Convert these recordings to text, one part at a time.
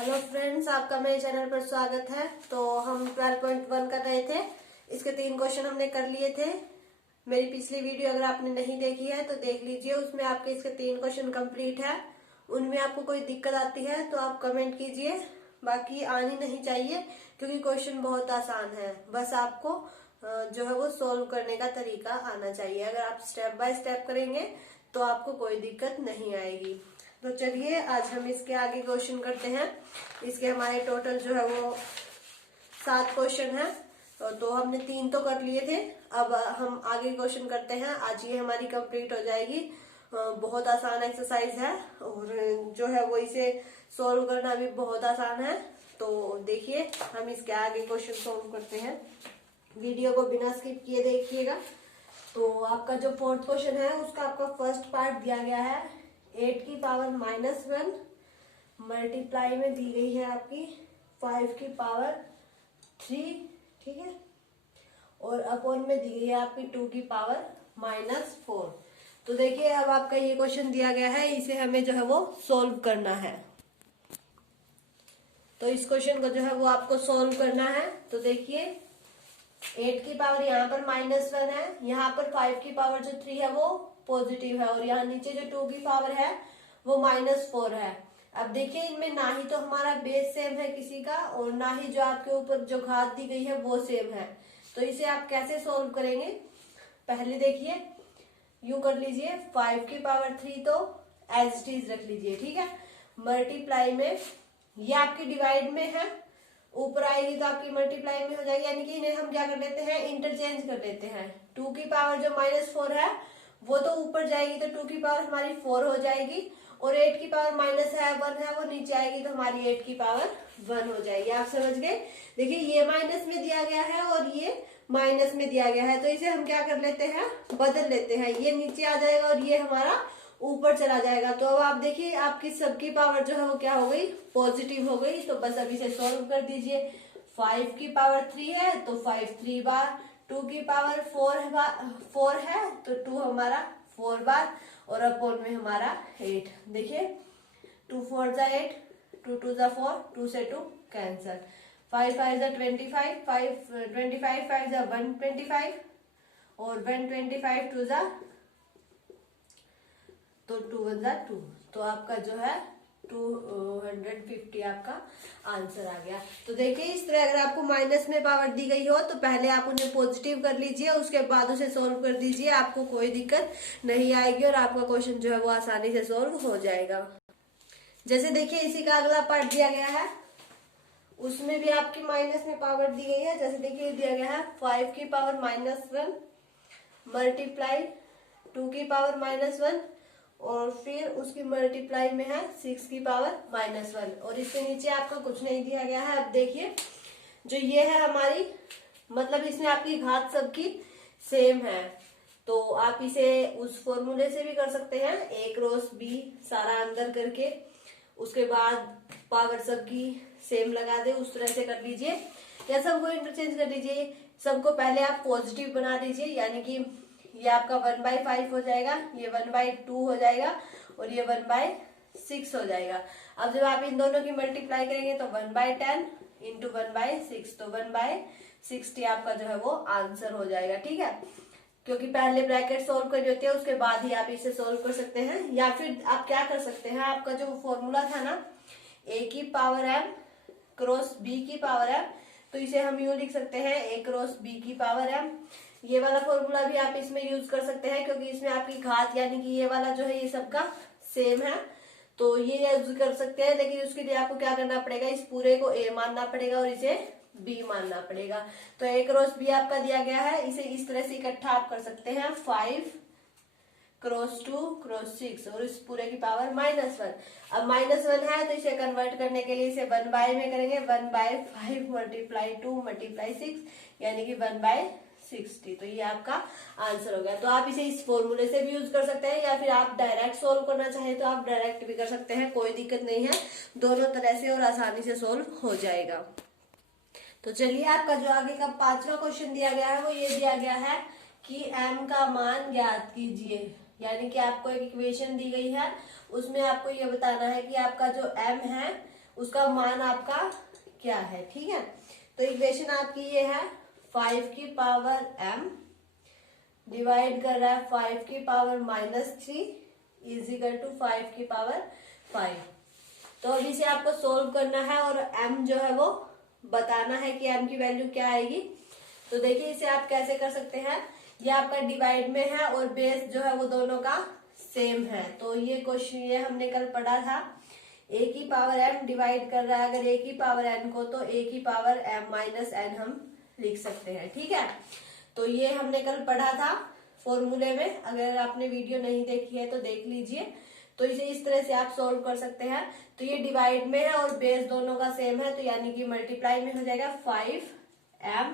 Hello friends, आपका मेरे channel पर स्वागत है। तो हम 12.1 कर रहे थे। इसके 3 क्वेश्चन हमने कर लिए थे। मेरी पिछली वीडियो अगर आपने नहीं देखी है तो देख लीजिए, उसमें आपके इसके 3 क्वेश्चन कंप्लीट है। उनमें आपको कोई दिक्कत आती है तो आप कमेंट कीजिए, बाकी आनी नहीं चाहिए क्योंकि क्वेश्चन बहुत आसान है। बस आपको जो है वो सोल्व करने का तरीका आना चाहिए। अगर आप स्टेप बाय स्टेप करेंगे तो आपको कोई दिक्कत नहीं आएगी। तो चलिए आज हम इसके आगे क्वेश्चन करते हैं। इसके हमारे टोटल जो है वो 7 क्वेश्चन है। तो हमने 3 तो कर लिए थे, अब हम आगे क्वेश्चन करते हैं। आज ये हमारी कंप्लीट हो जाएगी। बहुत आसान एक्सरसाइज है और जो है वो इसे सॉल्व करना भी बहुत आसान है। तो देखिए हम इसके आगे क्वेश्चन सॉल्व करते हैं। वीडियो को बिना स्किप किए देखिएगा। तो आपका जो 4th क्वेश्चन है उसका आपका फर्स्ट पार्ट दिया गया है 8 की पावर -1 मल्टीप्लाई में दी गई है आपकी 5 की पावर 3, ठीक है, और अपॉन में दी गई है आपकी 2 की पावर -4। तो देखिए अब आपका ये क्वेश्चन दिया गया है, इसे हमें जो है वो सॉल्व करना है। तो इस क्वेश्चन को जो है वो आपको सॉल्व करना है। तो देखिए 8 की पावर यहाँ पर -1 है, यहाँ पर 5 की पावर जो 3 है वो पॉजिटिव है और यहाँ नीचे जो 2 की पावर है वो -4 है। अब देखिए इनमें ना ही तो हमारा बेस सेम है किसी का और ना ही जो आपके ऊपर जो घात दी गई है वो सेम है। तो इसे आप कैसे सोल्व करेंगे, पहले देखिए यूं कर लीजिए 5 की पावर 3 तो एज इट इज रख लीजिए, ठीक है। मल्टीप्लाई में ये आपकी डिवाइड में है, ऊपर आएगी तो आपकी मल्टीप्लाई में हो जाएगी, यानी कि इन्हें हम क्या कर लेते हैं इंटरचेंज कर लेते हैं। 2 की पावर जो -4 है वो तो ऊपर जाएगी तो 2 की पावर हमारी 4 हो जाएगी और 8 की पावर -1 है वो नीचे आएगी तो हमारी 8 की पावर 1 हो जाएगी। आप समझ गए। देखिए ये माइनस में दिया गया है और ये माइनस में दिया गया है, तो इसे हम क्या कर लेते हैं बदल लेते हैं। ये नीचे आ जाएगा और ये हमारा ऊपर चला जाएगा। तो अब आप देखिए आपकी सबकी पावर जो है वो क्या हो गई, पॉजिटिव हो गई। तो बस अभी से सॉल्व कर दीजिए। 5 की पावर 3 है तो 5 3 बार, 2 की पावर 4 है तो 2 हमारा 4 बार और अपॉन में हमारा 8। देखिए 2 4 जा 8, 2 2 जा 4, 2 से 2 कैंसल, 5 5 जा 25, 25 5 जा 125 और 125 2 जा तो 2 1 जा 2। तो आपका जो है 250 आपका आंसर आ गया। तो देखिए इस तरह अगर आपको माइनस में पावर दी गई हो तो पहले आप उन्हें पॉजिटिव कर लीजिए, उसके बाद उसे सोल्व कर दीजिए। आपको कोई दिक्कत नहीं आएगी और आपका क्वेश्चन जो है वो आसानी से सोल्व हो जाएगा। जैसे देखिए इसी का अगला पार्ट दिया गया है, उसमें भी आपकी माइनस में पावर दी गई है। जैसे देखिए दिया गया है 5 की पावर -1 मल्टीप्लाई 2 की पावर -1 और फिर उसकी मल्टीप्लाई में है 6 की पावर -1 और इसके नीचे आपका कुछ नहीं दिया गया है। अब देखिए जो ये है हमारी, मतलब इसमें आपकी घात सबकी सेम है। तो आप इसे उस फॉर्मूले से भी कर सकते हैं, a क्रॉस b सारा अंदर करके, उसके बाद पावर सबकी सेम लगा दे, उस तरह से कर लीजिए या सबको इंटरचेंज कर लीजिए। सबको पहले आप पॉजिटिव बना दीजिए, यानी कि ये आपका 1/5 हो जाएगा, ये 1/2 हो जाएगा और ये 1/6 हो जाएगा। अब जब आप इन दोनों की मल्टीप्लाई करेंगे तो 1/10 इंटू 1/6 तो 1/60 आपका जो है वो आंसर हो जाएगा, ठीक है। क्योंकि पहले ब्रैकेट सोल्व करनी होती है, उसके बाद ही आप इसे सोल्व कर सकते हैं। या फिर आप क्या कर सकते हैं, आपका जो फॉर्मूला था ना a की पावर m क्रॉस b की पावर m, तो इसे हम यूं लिख सकते हैं a क्रॉस b की पावर m। ये वाला फॉर्मूला भी आप इसमें यूज कर सकते हैं क्योंकि इसमें आपकी घात यानी कि ये वाला जो है ये सबका सेम है, तो ये यूज कर सकते हैं। लेकिन उसके लिए आपको क्या करना पड़ेगा, इस पूरे को a मानना पड़ेगा और इसे b मानना पड़ेगा। तो a क्रॉस b आपका दिया गया है, इसे इस तरह से इकट्ठा आप कर सकते हैं 5 क्रॉस 2 क्रॉस 6 और इस पूरे की पावर -1। अब -1 है तो इसे कन्वर्ट करने के लिए इसे 1/, में करेंगे 1/5 मल्टीप्लाई 2 मल्टीप्लाई 6 यानी कि 1/60। तो ये आपका आंसर हो गया। तो आप इसे इस फॉर्मूले से भी यूज कर सकते हैं या फिर आप डायरेक्ट सोल्व करना चाहें तो आप डायरेक्ट भी कर सकते हैं, कोई दिक्कत नहीं है, दोनों तरह से और आसानी से सोल्व हो जाएगा। तो चलिए आपका जो आगे का 5वां क्वेश्चन दिया गया है वो ये दिया गया है कि m का मान ज्ञात कीजिए। यानी कि आपको एक इक्वेशन दी गई है, उसमें आपको ये बताना है कि आपका जो m है उसका मान आपका क्या है। ठीक है, तो इक्वेशन आपकी ये है 5 की पावर m डिवाइड कर रहा है 5 की पावर -3 इज इक्वल टू 5 की पावर 5। तो अब इसे आपको सोल्व करना है और m जो है वो बताना है कि m की वैल्यू क्या आएगी। तो देखिए इसे आप कैसे कर सकते हैं, ये आपका डिवाइड में है और बेस जो है वो दोनों का सेम है। तो ये क्वेश्चन ये हमने कल पढ़ा था, a की पावर m डिवाइड कर रहा है अगर a की पावर n को, तो a की पावर m माइनस n हम लिख सकते हैं। ठीक है, तो ये हमने कल पढ़ा था फॉर्मूले में, अगर आपने वीडियो नहीं देखी है तो देख लीजिए। तो इसे इस तरह से आप सॉल्व कर सकते हैं। तो ये डिवाइड में है और बेस दोनों का सेम है, तो यानी कि मल्टीप्लाई में हो जाएगा 5m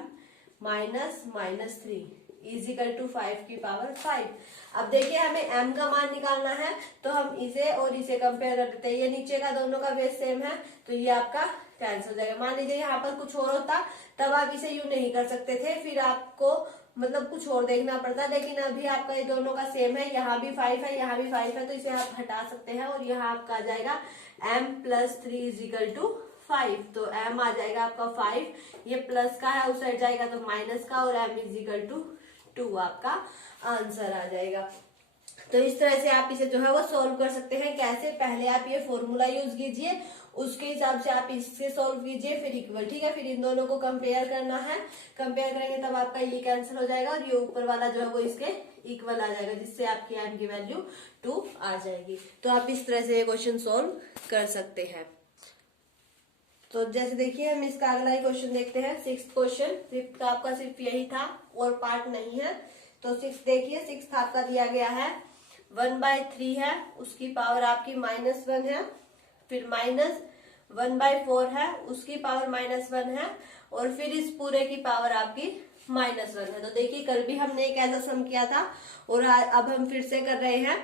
minus -3 is equal to 5 की पावर 5। अब देखिए हमें m का मान निकालना है, तो हम इसे और इसे कंपेयर कर देते हैं। ये नीचे का दोनों का बेस सेम है, तो ये आपका कैंसिल हो जाएगा। मान लीजिए यहाँ पर कुछ और होता तब आप इसे यूं नहीं कर सकते थे, फिर आपको मतलब कुछ और देखना पड़ता, लेकिन अभी आपका ये दोनों का सेम है, यहाँ भी 5 है यहाँ भी 5 है, तो इसे आप हटा सकते हैं और यहाँ आपका आ जाएगा m plus 3 is equal to 5। तो m आ जाएगा आपका 5, ये प्लस का है उस साइड जाएगा तो माइनस का, और m इज इक्वल टू 2 आपका आंसर आ जाएगा। तो इस तरह से आप इसे जो है वो सॉल्व कर सकते हैं। कैसे, पहले आप ये फॉर्मूला यूज कीजिए, उसके हिसाब से आप इससे सॉल्व कीजिए, फिर इक्वल। ठीक है, फिर इन दोनों को कंपेयर करना है, कंपेयर करेंगे तब आपका ये कैंसिल हो जाएगा और ये ऊपर वाला जो है वो इसके इक्वल आ जाएगा, जिससे आपकी m की वैल्यू 2 आ जाएगी। तो आप इस तरह से ये क्वेश्चन सॉल्व कर सकते हैं। तो जैसे देखिए हम इसका अगला ही क्वेश्चन देखते हैं, 6th क्वेश्चन। 5th का आपका सिर्फ यही था और पार्ट नहीं है। तो 6 देखिए, 6th आपका दिया गया है 1/3 है, उसकी पावर आपकी -1 है, फिर -1/4 है, उसकी पावर -1 है, और फिर इस पूरे की पावर आपकी -1 है। तो देखिए कल भी हमने एक ऐसा सम किया था और अब हम फिर से कर रहे हैं।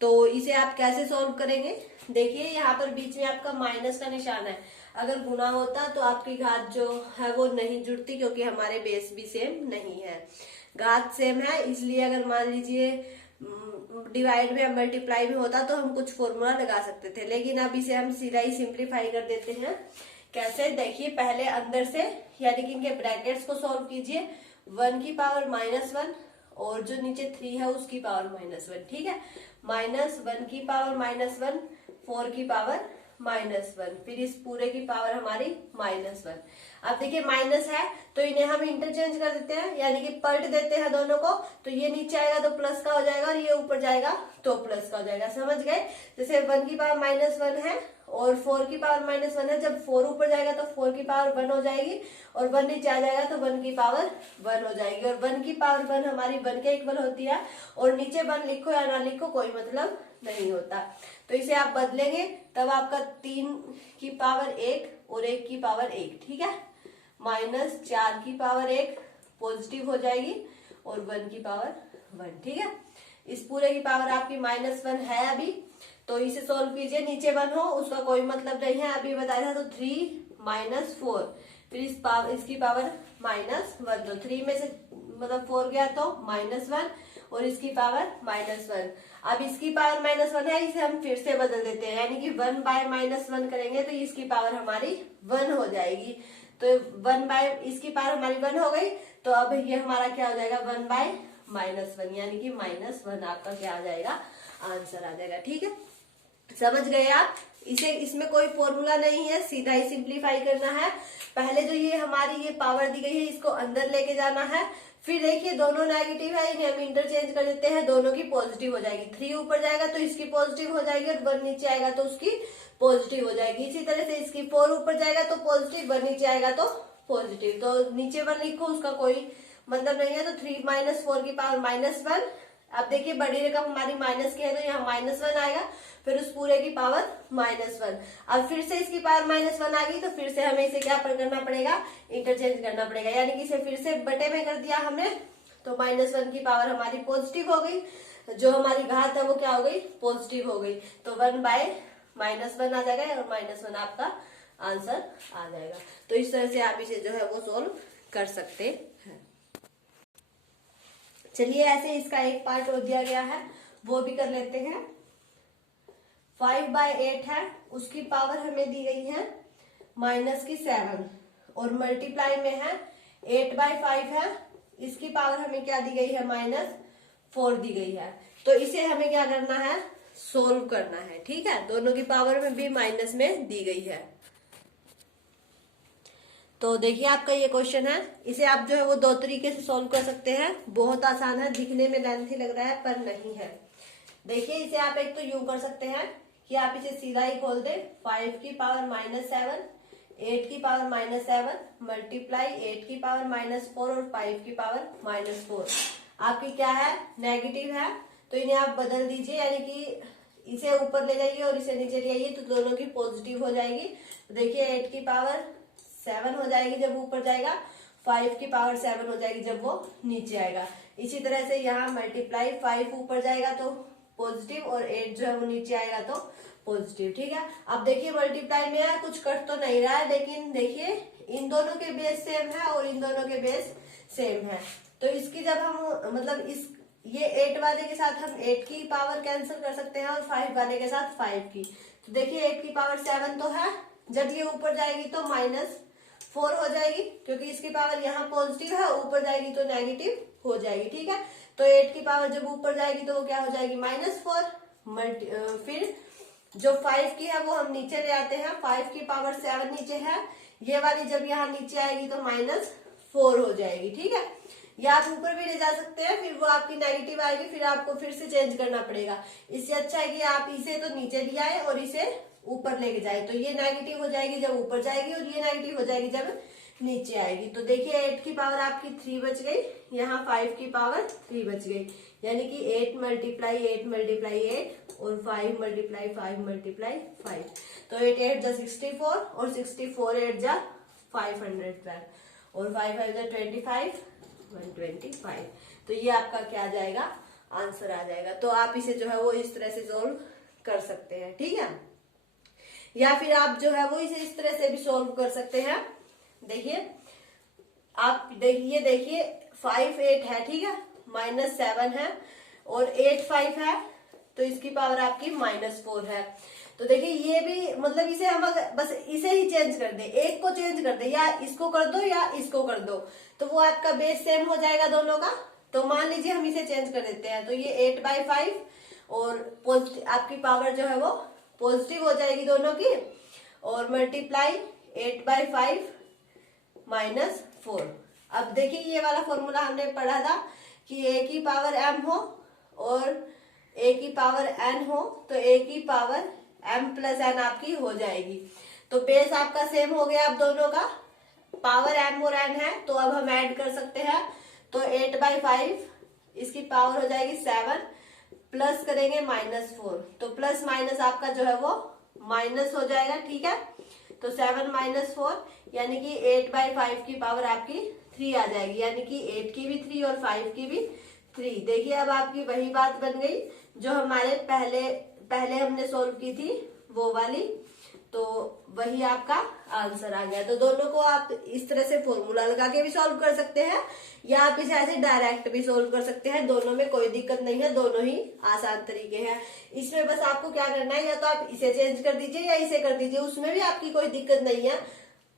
तो इसे आप कैसे सॉल्व करेंगे, देखिए यहाँ पर बीच में आपका माइनस का निशान है, अगर गुना होता तो आपकी घात जो है वो नहीं जुड़ती, क्योंकि हमारे बेस भी सेम नहीं है, घात सेम है, इसलिए अगर मान लीजिए डिवाइड में या मल्टीप्लाई में होता तो हम कुछ फॉर्मूला लगा सकते थे, लेकिन अब इसे हम सीधा ही सिंप्लीफाई कर देते हैं। कैसे, देखिए पहले अंदर से यानी कि इनके ब्रैकेट्स को सॉल्व कीजिए, 1 की पावर -1 और जो नीचे 3 है उसकी पावर -1। ठीक है, -1 की पावर -1, 4 की पावर -1, फिर इस पूरे की पावर हमारी -1। अब देखिए माइनस है तो इन्हें हम इंटरचेंज कर देते हैं, यानी कि पलट देते हैं दोनों को, तो ये नीचे आएगा तो प्लस का हो जाएगा और ये ऊपर जाएगा तो प्लस का हो जाएगा। समझ गए, जैसे 1 की पावर -1 है और 4 की पावर -1 है, जब 4 ऊपर जाएगा तो 4 की पावर 1 हो जाएगी और 1 नीचे आ जाएगा तो 1 की पावर 1 हो जाएगी, और 1 की पावर 1 हमारी 1 के इक्वल होती है, और नीचे 1 लिखो या ना लिखो कोई मतलब नहीं होता। तो इसे आप बदलेंगे तब आपका 3 की पावर 1 और 1 की पावर 1, ठीक है, -4 की पावर 1 पॉजिटिव हो जाएगी और 1 की पावर 1। ठीक है, इस पूरे की पावर आपकी -1 है अभी, तो इसे सोल्व कीजिए, नीचे 1 हो उसका कोई मतलब नहीं है, अभी बताया था। तो 3 - 4, फिर इसकी पावर -1, तो 3 में से मतलब 4 गया तो -1 और इसकी पावर -1। अब इसकी पावर -1 है, इसे हम फिर से बदल देते हैं, यानी कि 1/-1 करेंगे तो इसकी पावर हमारी 1 हो जाएगी। तो 1 इसकी पावर हमारी 1 हो गई, तो अब ये हमारा क्या हो जाएगा 1/-1, यानी कि -1 आपका क्या आ जाएगा, आंसर आ जाएगा। ठीक है, समझ गए आप। इसे इसमें कोई फॉर्मूला नहीं है, सीधा ही सिंप्लीफाई करना है। पहले जो ये हमारी ये पावर दी गई है इसको अंदर लेके जाना है, फिर देखिए दोनों नेगेटिव है, इन्हें हम इंटरचेंज कर देते हैं, दोनों की पॉजिटिव हो जाएगी। 3 ऊपर जाएगा तो इसकी पॉजिटिव हो जाएगी और 1 नीचे आएगा तो उसकी पॉजिटिव हो जाएगी। इसी तरह से इसकी 4 ऊपर जाएगा तो पॉजिटिव, 1 नीचे आएगा तो पॉजिटिव। तो नीचे 1 लिखो उसका कोई मतलब नहीं है, तो 3 - 4 की पावर -1। अब देखिए बड़ी रकम हमारी माइनस की है तो यहाँ -1 आएगा, फिर उस पूरे की पावर -1। अब फिर से इसकी पावर -1 आ गई, तो फिर से हमें इसे क्या करना पड़ेगा, इंटरचेंज करना पड़ेगा, यानी कि इसे फिर से बटे में कर दिया हमने, तो -1 की पावर हमारी पॉजिटिव हो गई, जो हमारी घात है वो क्या हो गई, पॉजिटिव हो गई, तो 1/-1 आ जाएगा और -1 आपका आंसर आ जाएगा। तो इस तरह से आप इसे जो है वो सोल्व कर सकते हैं। चलिए ऐसे इसका एक पार्ट और दिया गया है वो भी कर लेते हैं। 5/8 है, उसकी पावर हमें दी गई है -7 और मल्टीप्लाई में है 8/5 है, इसकी पावर हमें क्या दी गई है -4 दी गई है। तो इसे हमें क्या करना है, सोल्व करना है। ठीक है, दोनों की पावर में भी माइनस में दी गई है। तो देखिए आपका ये क्वेश्चन है, इसे आप जो है वो दो तरीके से सोल्व कर सकते हैं। बहुत आसान है, दिखने में लेंथी लग रहा है पर नहीं है। देखिए इसे आप एक तो यूं कर सकते हैं कि आप इसे सीधा ही खोल दें, 5 की पावर -7, 8 की पावर -7 मल्टीप्लाई 8 की पावर -4 और 5 की पावर -4 आपकी क्या है, नेगेटिव है। तो इन्हें आप बदल दीजिए, यानी कि इसे ऊपर ले जाइए और इसे नीचे ले आइए, तो दोनों की पॉजिटिव हो जाएगी। तो देखिए 8 की पावर 7 हो जाएगी जब ऊपर जाएगा, 5 की पावर 7 हो जाएगी जब वो नीचे आएगा। इसी तरह से यहाँ मल्टीप्लाई 5 ऊपर जाएगा तो पॉजिटिव और 8 जो है वो नीचे आएगा तो पॉजिटिव। ठीक है, अब देखिए मल्टीप्लाई में है, कुछ कट तो नहीं रहा है, लेकिन देखिए इन दोनों के बेस सेम है और इन दोनों के बेस सेम है। तो इसकी जब हम मतलब ये 8 वाले के साथ हम 8 की पावर कैंसिल कर सकते हैं और 5 वाले के साथ 5 की। तो देखिए 8 की पावर 7 तो है, जब ये ऊपर जाएगी तो -4 हो जाएगी, क्योंकि इसकी पावर यहाँ पॉजिटिव है, ऊपर जाएगी तो नेगेटिव हो जाएगी। ठीक है, तो 8 की पावर जब ऊपर जाएगी तो वो क्या हो जाएगी -4। फिर जो 5 की है वो हम नीचे ले आते हैं, 5 की पावर 7 नीचे है, ये वाली जब यहाँ नीचे आएगी तो -4 हो जाएगी। ठीक है, या आप ऊपर भी ले जा सकते हैं, फिर वो आपकी नेगेटिव आएगी, फिर आपको फिर से चेंज करना पड़ेगा। इससे अच्छा है कि आप इसे तो नीचे ले आए और इसे ऊपर लेके जाए, तो ये नेगेटिव हो जाएगी जब ऊपर जाएगी और ये नेगेटिव हो जाएगी जब नीचे आएगी। तो देखिए 8 की पावर आपकी 3 बच गई, यहाँ 5 की पावर 3 बच गई, यानी कि 8 मल्टीप्लाई 8 मल्टीप्लाई 8 और 5 मल्टीप्लाई 5 मल्टीप्लाई 5। तो 8 8 जा 64 और 64 8 जा 512 और 5 5 जा 25 125। तो ये आपका क्या आ जाएगा, आंसर आ जाएगा। तो आप इसे जो है वो इस तरह से सोल्व कर सकते हैं। ठीक है, या फिर आप जो है वो इसे इस तरह से भी सोल्व कर सकते हैं। देखिए आप देखिए 5 8 है, ठीक है, -7 है और 8 5 है, तो इसकी पावर आपकी -4 है। तो देखिए ये भी मतलब इसे हम बस इसे ही चेंज कर दे, एक को चेंज कर दे, या इसको कर दो या इसको कर दो, तो वो आपका बेस सेम हो जाएगा दोनों का। तो मान लीजिए हम इसे चेंज कर देते हैं, तो ये 8/5 और आपकी पावर जो है वो पॉजिटिव हो जाएगी दोनों की, और मल्टीप्लाई 8/5 -4। अब देखिए ये वाला फॉर्मूला हमने पढ़ा था कि a की पावर m हो और a की पावर n हो, तो a की पावर m + n आपकी हो जाएगी। तो बेस आपका सेम हो गया, अब दोनों का पावर m और n है, तो अब हम ऐड कर सकते हैं। तो 8/5 इसकी पावर हो जाएगी 7, प्लस करेंगे -4, तो प्लस माइनस आपका जो है वो माइनस हो जाएगा। ठीक है, तो 7 - 4 यानी कि 8/5 की पावर आपकी 3 आ जाएगी, यानी कि 8 की भी 3 और 5 की भी 3। देखिए अब आपकी वही बात बन गई जो हमारे पहले हमने सोल्व की थी वो वाली, तो वही आपका आंसर आ गया। तो दोनों को आप इस तरह से फॉर्मूला लगा के भी सॉल्व कर सकते हैं, या आप इसे ऐसे डायरेक्ट भी सॉल्व कर सकते हैं। दोनों में कोई दिक्कत नहीं है, दोनों ही आसान तरीके हैं। इसमें बस आपको क्या करना है, या तो आप इसे चेंज कर दीजिए या इसे कर दीजिए, उसमें भी आपकी कोई दिक्कत नहीं है।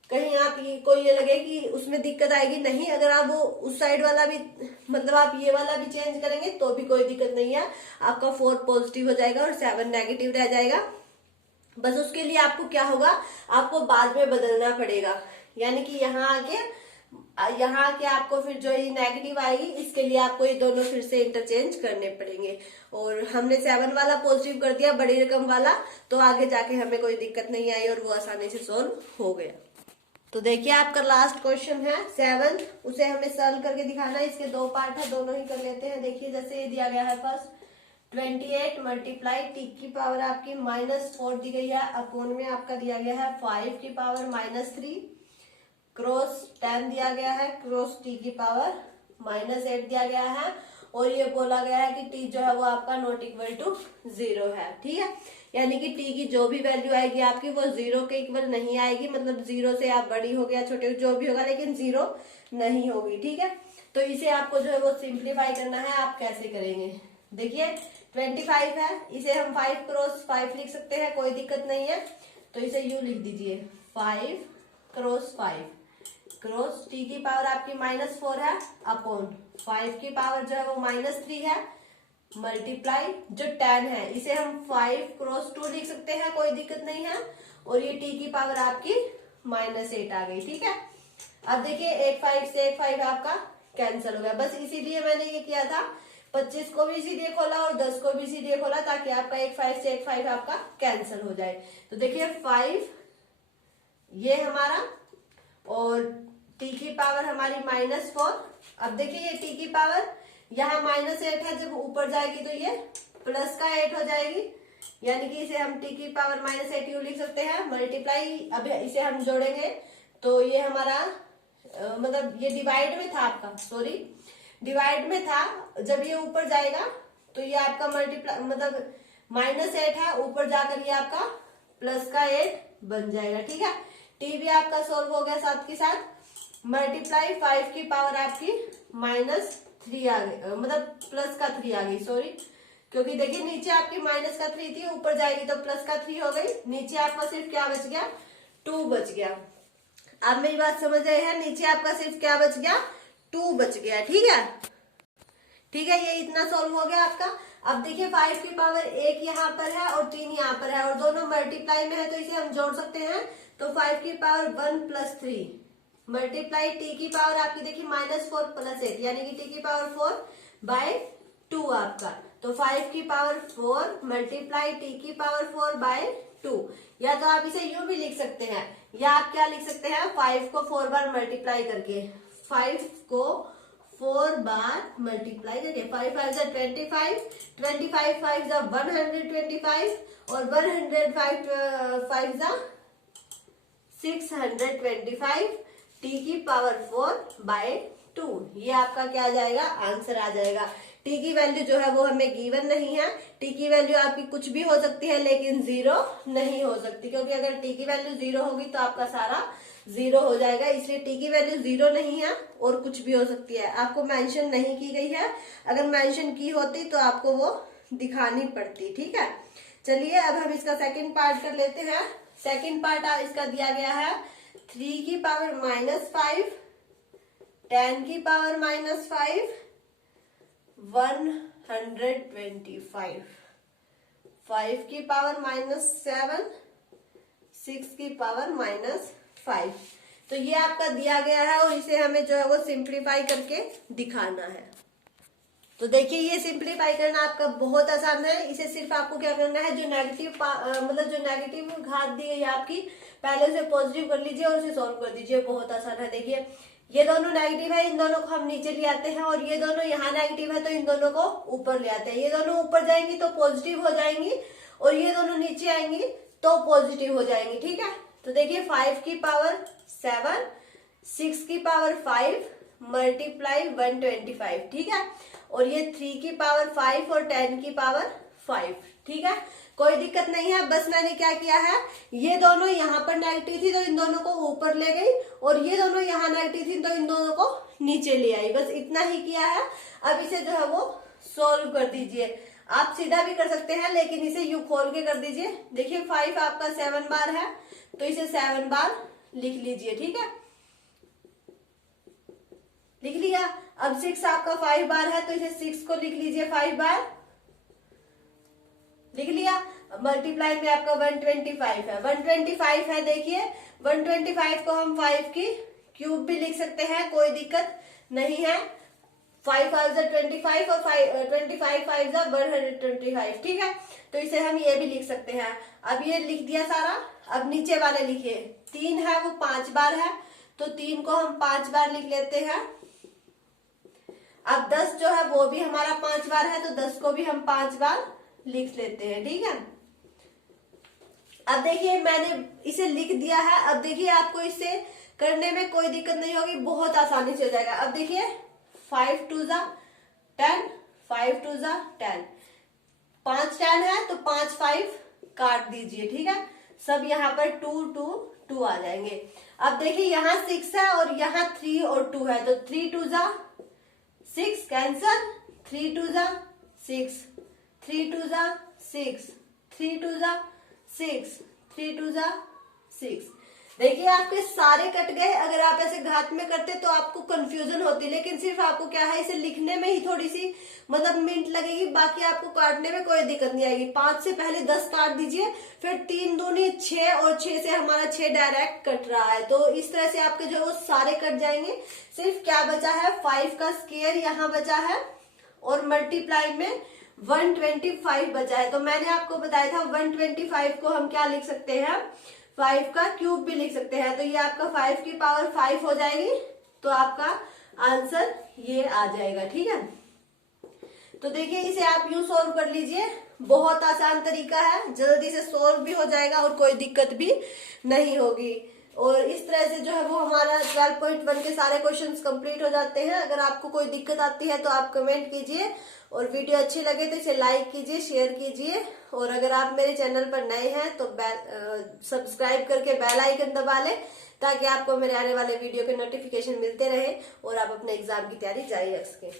कहीं आपको ये लगे कि उसमें दिक्कत आएगी, नहीं, अगर आप वो उस साइड वाला भी मतलब आप ये वाला भी चेंज करेंगे तो भी कोई दिक्कत नहीं है। आपका 4 पॉजिटिव हो जाएगा और 7 नेगेटिव रह जाएगा। बस उसके लिए आपको क्या होगा, आपको बाद में बदलना पड़ेगा, यानी कि यहाँ आके आपको फिर जो ये नेगेटिव आएगी इसके लिए आपको ये दोनों फिर से इंटरचेंज करने पड़ेंगे। और हमने 7 वाला पॉजिटिव कर दिया, बड़ी रकम वाला, तो आगे जाके हमें कोई दिक्कत नहीं आई और वो आसानी से सोल्व हो गया। तो देखिए आपका लास्ट क्वेश्चन है 7, उसे हमें सॉल्व करके दिखाना है। इसके 2 पार्ट है, दोनों ही कर लेते हैं। देखिए जैसे ये दिया गया है, फर्स्ट 28 मल्टीप्लाई t की पावर आपकी -4 दी गई है, अपोन में आपका दिया गया है 5 की पावर -3, क्रॉस 10 दिया गया है, क्रॉस t की पावर -8 दिया गया है, और ये बोला गया है कि t जो है वो आपका नॉट इक्वल टू 0 है। ठीक है, यानी कि t की जो भी वैल्यू आएगी आपकी वो 0 के इक्वल नहीं आएगी, मतलब 0 से आप बड़ी हो गया छोटे जो भी होगा, लेकिन 0 नहीं होगी। ठीक है, तो इसे आपको जो है वो सिंप्लीफाई करना है। आप कैसे करेंगे, देखिए 25 है, इसे हम 5 क्रॉस 5 लिख सकते हैं, कोई दिक्कत नहीं है। तो इसे यूं लिख दीजिए 5 क्रॉस 5 क्रॉस टी की पावर आपकी -4 है अपॉन 5 की पावर जो है वो -3 है मल्टीप्लाई जो 10 है इसे हम 5 क्रॉस 2 लिख सकते हैं, कोई दिक्कत नहीं है। और ये टी की पावर आपकी -8 आ गई, ठीक है। अब देखिए एक 5 से एक 5 आपका कैंसिल हो गया, बस इसीलिए मैंने ये किया था, 25 को भी इसीलिए खोला और 10 को भी इसीलिए खोला ताकि आपका एक 5 से एक 5 आपका कैंसिल हो जाए। तो देखिए 5 ये हमारा और टी की पावर हमारी -4। अब देखिए ये टी की पावर यहाँ -8 है, जब ऊपर जाएगी तो ये प्लस का 8 हो जाएगी, यानी कि इसे हम टी की पावर -8 यूं लिख सकते हैं मल्टीप्लाई। अब इसे हम जोड़ेंगे तो ये हमारा मतलब ये डिवाइड में था आपका, सॉरी डिवाइड में था, जब ये ऊपर जाएगा तो ये आपका मल्टीप्लाई मतलब -8 है, ऊपर जाकर ये आपका प्लस का 8 बन जाएगा, ठीक है। टी भी आपका सोल्व हो गया, साथ के साथ मल्टीप्लाई 5 की पावर आपकी -3 आ गई, मतलब प्लस का 3 आ गई, सॉरी, क्योंकि देखिए नीचे आपकी माइनस का 3 थी, ऊपर जाएगी तो प्लस का 3 हो गई, नीचे आपका सिर्फ क्या बच गया 2 बच गया। अब मेरी बात समझ रहे हैं, नीचे आपका सिर्फ क्या बच गया 2 बच गया, ठीक है। ठीक है, ये इतना सॉल्व हो गया आपका। अब देखिए 5 की पावर 1 यहाँ पर है और 3 यहाँ पर है और दोनों मल्टीप्लाई में है तो इसे हम जोड़ सकते हैं। तो 5 की पावर 1 + 3 मल्टीप्लाई टी की पावर आपकी देखिए -4 + 8 यानी कि टी की पावर 4/2 आपका। तो 5 की पावर 4 मल्टीप्लाई टी की पावर 4/2, या तो आप इसे यूं भी लिख सकते हैं, या आप क्या लिख सकते हैं 5 को 4 बार मल्टीप्लाई करके, 5 को 4 बार मल्टीप्लाई करके 5 5 जा 25, 25 5 जा 125 और 105 5 जा 625 टी की पावर 4/2। ये आपका क्या आ जाएगा, आंसर आ जाएगा। टी की वैल्यू जो है वो हमें गिवन नहीं है, टी की वैल्यू आपकी कुछ भी हो सकती है लेकिन 0 नहीं हो सकती, क्योंकि अगर टी की वैल्यू 0 होगी तो आपका सारा 0 हो जाएगा, इसलिए टी की वैल्यू 0 नहीं है और कुछ भी हो सकती है। आपको मेंशन नहीं की गई है, अगर मेंशन की होती तो आपको वो दिखानी पड़ती, ठीक है। चलिए अब हम इसका सेकंड पार्ट कर लेते हैं। सेकंड पार्ट इसका दिया गया है 3 की पावर -5, 10 की पावर -5, 125, 5 की पावर -7, 6 की पावर -5। तो ये आपका दिया गया है और इसे हमें जो है वो सिंप्लीफाई करके दिखाना है। तो देखिए ये सिंप्लीफाई करना आपका बहुत आसान है, इसे सिर्फ आपको क्या करना है, जो नेगेटिव मतलब जो नेगेटिव घात दी गई आपकी पहले उसे पॉजिटिव कर लीजिए और उसे सॉल्व कर दीजिए, बहुत आसान है। देखिए ये दोनों नेगेटिव है, इन दोनों को हम नीचे ले आते हैं और ये दोनों यहाँ नेगेटिव है तो इन दोनों को ऊपर ले आते हैं। ये दोनों ऊपर जाएंगी तो पॉजिटिव हो जाएंगी और ये दोनों नीचे आएंगी तो पॉजिटिव हो जाएंगी, ठीक है। तो देखिए 5 की पावर 7, 6 की पावर 5 मल्टीप्लाई 125, ठीक है, और ये 3 की पावर 5 और 10 की पावर 5, ठीक है, कोई दिक्कत नहीं है। बस मैंने क्या किया है, ये दोनों यहाँ पर नेगेटिव थी तो इन दोनों को ऊपर ले गई और ये दोनों यहाँ नेगेटिव थी तो इन दोनों को नीचे ले आई, बस इतना ही किया है। अब इसे जो है वो सोल्व कर दीजिए, आप सीधा भी कर सकते हैं लेकिन इसे यू खोल के कर दीजिए। देखिए 5 आपका 7 बार है तो इसे 7 बार लिख लीजिए, ठीक है, लिख लिया। अब 6 आपका 5 बार है तो इसे 6 को लिख लीजिए 5 बार, लिख लिया। मल्टीप्लाई में आपका 125 है, 125 है, देखिए 125 को हम 5 की क्यूब भी लिख सकते हैं, कोई दिक्कत नहीं है। 5 5 जा 25 और 25 5 जा 125, ठीक है, तो इसे हम ये भी लिख सकते हैं। अब ये लिख दिया सारा, अब नीचे वाले लिखिए, 3 है वो 5 बार है तो 3 को हम 5 बार लिख लेते हैं। अब 10 जो है वो भी हमारा 5 बार है तो 10 को भी हम 5 बार लिख लेते हैं, ठीक है। अब देखिए मैंने इसे लिख दिया है, अब देखिए आपको इसे करने में कोई दिक्कत नहीं होगी, बहुत आसानी से हो जाएगा। अब देखिए 5 2 जा 10, 5 2 जा 10, 5 10 है तो 5 5 काट दीजिए, ठीक है, सब यहाँ पर 2 2 2 आ जाएंगे। अब देखिए यहाँ 6 है और यहाँ 3 और 2 है तो 3 2 जा 6 कैंसल, 3 2 जा 6, 3 2 जा 6, 3 2 जा 6, 3 2 जा 6। देखिए आपके सारे कट गए। अगर आप ऐसे घात में करते तो आपको कंफ्यूजन होती, लेकिन सिर्फ आपको क्या है, इसे लिखने में ही थोड़ी सी मतलब मिनट लगेगी, बाकी आपको काटने में कोई दिक्कत नहीं आएगी। 5 से पहले 10 काट दीजिए, फिर 3 दूनी 6 और 6 से हमारा 6 डायरेक्ट कट रहा है। तो इस तरह से आपके जो वो सारे कट जाएंगे। सिर्फ क्या बचा है, 5 का स्क्वायर यहाँ बचा है और मल्टीप्लाई में 125 बचा है। तो मैंने आपको बताया था 125 को हम क्या लिख सकते हैं, 5 का क्यूब भी लिख सकते हैं। तो ये आपका 5 की पावर 5 हो जाएगी, तो आपका आंसर ये आ जाएगा। ठीक है, तो देखिए इसे आप यूं सोल्व कर लीजिए। बहुत आसान तरीका है, जल्दी से सोल्व भी हो जाएगा और कोई दिक्कत भी नहीं होगी। और इस तरह से जो है वो हमारा 12.1 के सारे क्वेश्चंस कंप्लीट हो जाते हैं। अगर आपको कोई दिक्कत आती है तो आप कमेंट कीजिए, और वीडियो अच्छी लगे तो इसे लाइक कीजिए, शेयर कीजिए। और अगर आप मेरे चैनल पर नए हैं तो सब्सक्राइब करके बेल आइकन दबा लें, ताकि आपको मेरे आने वाले वीडियो के नोटिफिकेशन मिलते रहे और आप अपने एग्जाम की तैयारी जारी रख सकें।